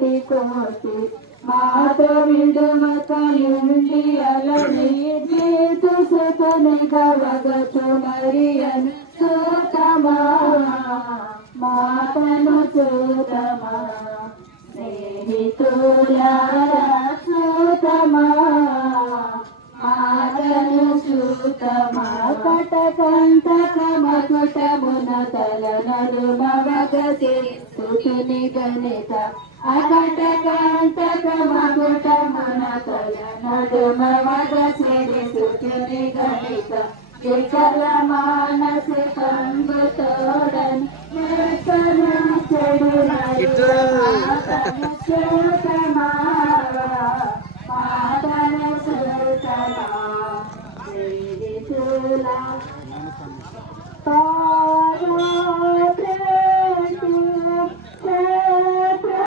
కాటి కోటి మాత విడుమకయుండి అలని జీతు సుతని గవగతు మరియను చూతమా మాతను చూతమా స్నేహితులారా చూతమా చూతమా కటకంతకమకుటమున తలనరు మవగసి స్తుతిని గణిత అకటకంతకమకుటమున తలనరు మవగసి స్తుతిని గణిత వికల మానస కంబుతోడన్ నర్తన చెడు మాతను చూతమా మాతను Lola.